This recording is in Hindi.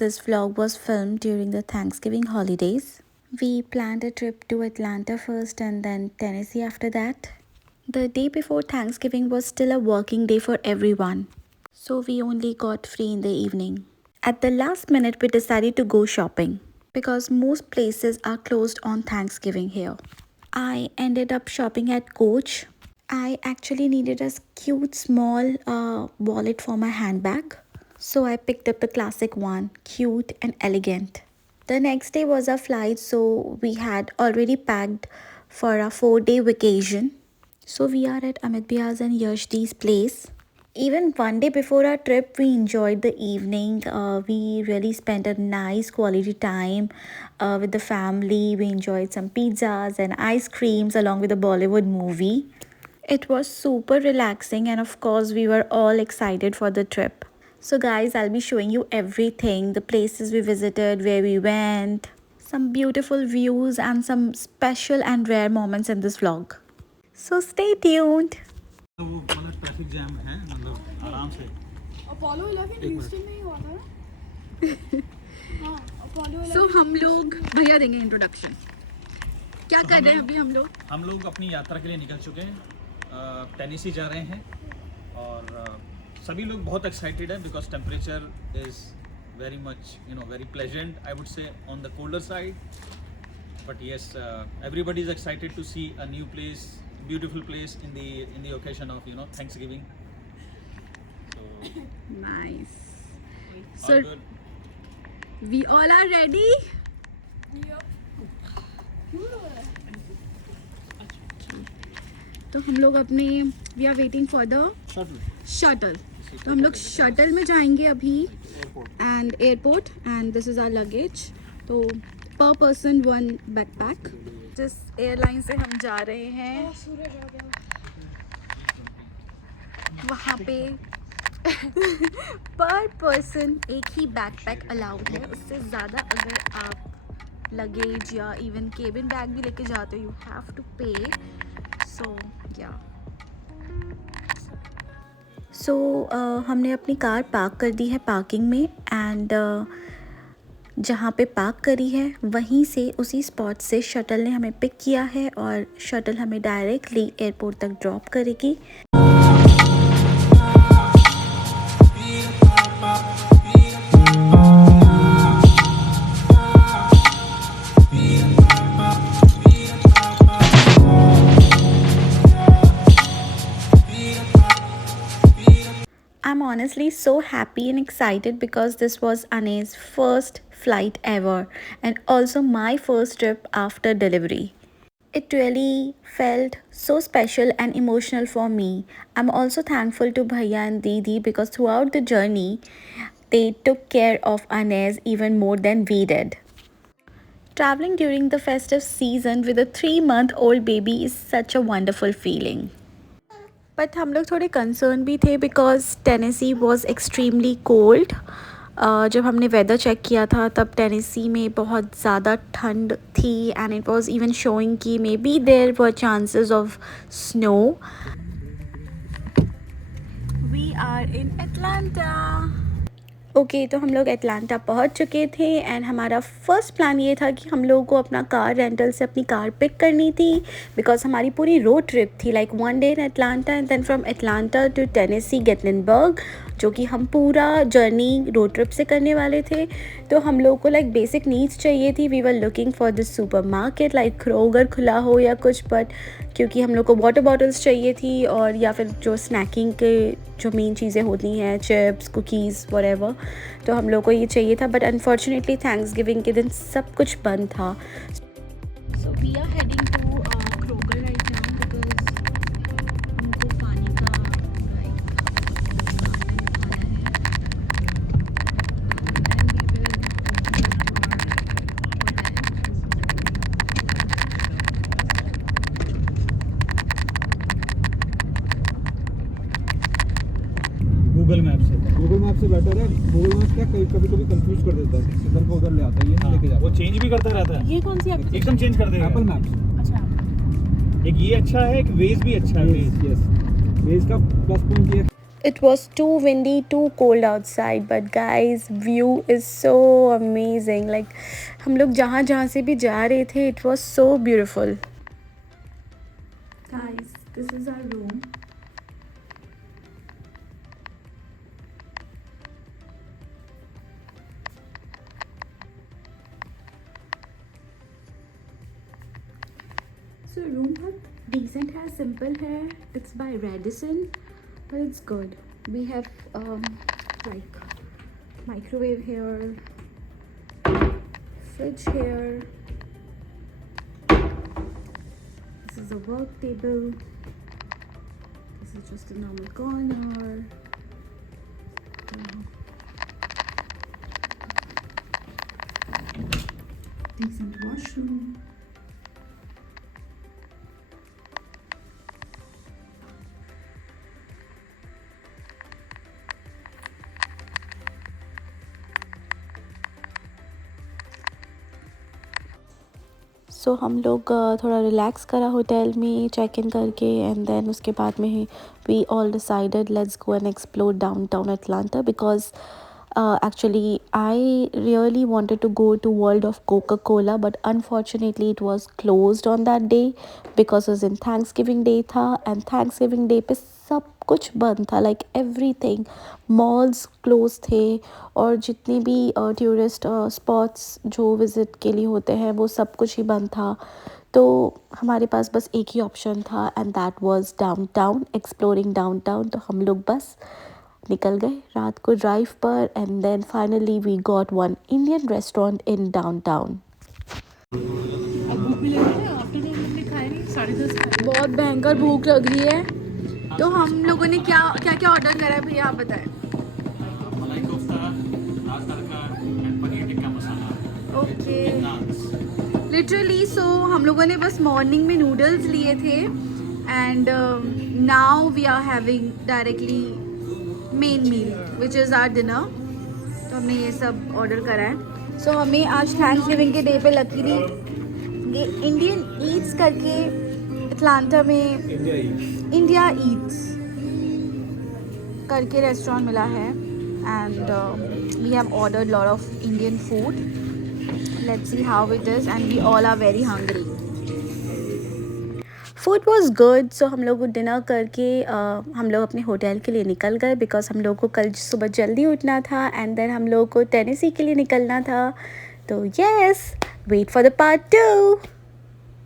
This vlog was filmed during the Thanksgiving holidays. We planned a trip to Atlanta first and then Tennessee after that. The day before Thanksgiving was still a working day for everyone, so we only got free in the evening. At the last minute, we decided to go shopping because most places are closed on Thanksgiving here. I ended up shopping at Coach. I actually needed a cute small wallet for my handbag, so I picked up the classic one, cute and elegant. The next day was our flight, so we had already packed for a 4-day vacation. So we are at Amit Bihaz and Yashdi's place. Even one day before our trip, we enjoyed the evening. We really spent a nice quality time with the family. We enjoyed some pizzas and ice creams along with a Bollywood movie. It was super relaxing, and of course, we were all excited for the trip. So, guys, I'll be showing you everything, the places we visited, where we went, some beautiful views, and some special and rare moments in this vlog. So, stay tuned. तो वो मतलब ट्रैफिक जैम है मतलब आराम से अपोलो 11 ह्यूस्टन में ही हुआ था हाँ अपोलो 11 सो हम लोग भैया देंगे इंट्रोडक्शन क्या कर रहे हैं अभी हम लोग अपनी यात्रा के लिए निकल चुके हैं टेनेसी जा रहे हैं और सभी लोग बहुत एक्साइटेड हैं because temperature is very much very pleasant I would say on the colder side but yes everybody is excited to see a new place beautiful place in the occasion of Thanksgiving. So nice. all So good. we all are ready. तो हम लोग अपने we are waiting for the shuttle तो हम लोग शटल में जाएंगे अभी and airport and this is our luggage तो पर पर्सन 1 बैकपैक जिस एयरलाइन से हम जा रहे हैं वहाँ पे पर पर्सन एक ही बैकपैक अलाउड है उससे ज़्यादा अगर आप लगेज या इवन केबिन बैग भी लेके जाते हो यू हैव टू पे सो या हमने अपनी कार पार्क कर दी है पार्किंग में एंड जहाँ पे पार्क करी है वहीं से उसी स्पॉट से शटल ने हमें पिक किया है और शटल हमें डायरेक्टली एयरपोर्ट तक ड्रॉप करेगी. I'm honestly so happy and excited because this was Ane's first flight ever and also my first trip after delivery. It really felt so special and emotional for me. I'm also thankful to Bhaiya and Didi because throughout the journey, they took care of Anes even more than we did. Traveling during the festive season with a 3-month-old baby is such a wonderful feeling. But हम लोग थोड़े कंसर्न भी थे because Tennessee was extremely cold. जब हमने वेदर चेक किया था तब टेनेसी में बहुत ज़्यादा ठंड थी and it was even showing कि may be there were chances of snow. We are in Atlanta. Okay तो हम लोग एटलांटा पहुंच चुके थे एंड हमारा फर्स्ट प्लान ये था कि हम लोगों को अपना कार रेंटल से अपनी कार पिक करनी थी बिकॉज हमारी पूरी रोड ट्रिप थी like 1 day in Atlanta and then from Atlanta to Tennessee Gatlinburg जो कि हम पूरा जर्नी रोड ट्रिप से करने वाले थे. तो हम लोगों को लाइक बेसिक नीड्स चाहिए थी. We were looking for this supermarket like Kroger खुला हो या कुछ बट क्योंकि हम लोग को वाटर बॉटल्स चाहिए थी और या फिर जो स्नैकिंग के जो मेन चीज़ें होती हैं चिप्स कुकीज़ व्हाटएवर तो हम लोग को ये चाहिए था बट अनफॉर्चुनेटली थैंक्सगिविंग के दिन सब कुछ बंद था. So we are heading to Kroger right now because हमको पानी का गूगल मैप से बेटर है. गूगल मैप क्या कभी कंफ्यूज कर देता है इधर को उधर ले आता है. ये लेके जाता है वो चेंज भी करता रहता है. ये कौन सी एप्लीकेशन एकदम चेंज कर देगा. एप्पल मैप्स अच्छा एक ये अच्छा है एक वेज भी अच्छा है. वेज का प्लस पॉइंट ये It was too windy, too cold outside, but guys, view is so amazing. Like हम लोग जहाँ जहाँ से भी जा रहे थे, it was so beautiful. Guys, this is our room. So room बहुत decent है, simple है. It's by Radisson, but it's good. We have like microwave here, fridge here. This is a work table. This is just a normal corner. Decent washroom. सो हम लोग थोड़ा रिलैक्स करा होटल में चेक इन करके एंड देन उसके बाद में we all decided let's go and explore downtown Atlanta because actually I really wanted to go to World of Coca-Cola, but unfortunately it was closed on that day because it was in Thanksgiving Day था and Thanksgiving Day पे सब कुछ बंद था, like everything. malls closed थे और जितने भी टूरिस्ट स्पॉट्स जो विज़िट के लिए होते हैं वो सब कुछ ही बंद था. तो हमारे पास बस एक ही ऑप्शन था and that was downtown, exploring downtown. तो हम लोग बस निकल गए रात को ड्राइव पर and then finally we got one Indian restaurant in downtown. बहुत भयंकर भूख लग रही है. तो हम लोगों ने क्या क्या ऑर्डर करा है भैया आप बताएं. Malai kofta, dal tadka and paneer tikka masala. Okay literally so हम लोगों ने बस मॉर्निंग में नूडल्स लिए थे and now we are having directly main meal which is our dinner. तो हमने ये सब ऑर्डर करा है. सो हमें आज थैंक्सगिविंग के डे पे लकीली ये इंडियन ईट्स करके अटलांटा में इंडिया ईट्स करके रेस्टोरेंट मिला है and we have ordered lot of Indian food. Let's see how it is and we all are very hungry. Food was good. So हम लोग डिनर करके हम लोग अपने होटल के लिए निकल गए बिकॉज हम लोग को कल सुबह जल्दी उठना था एंड देन हम लोग को टेनेसी के लिए निकलना था. तो yes, wait for the part 2.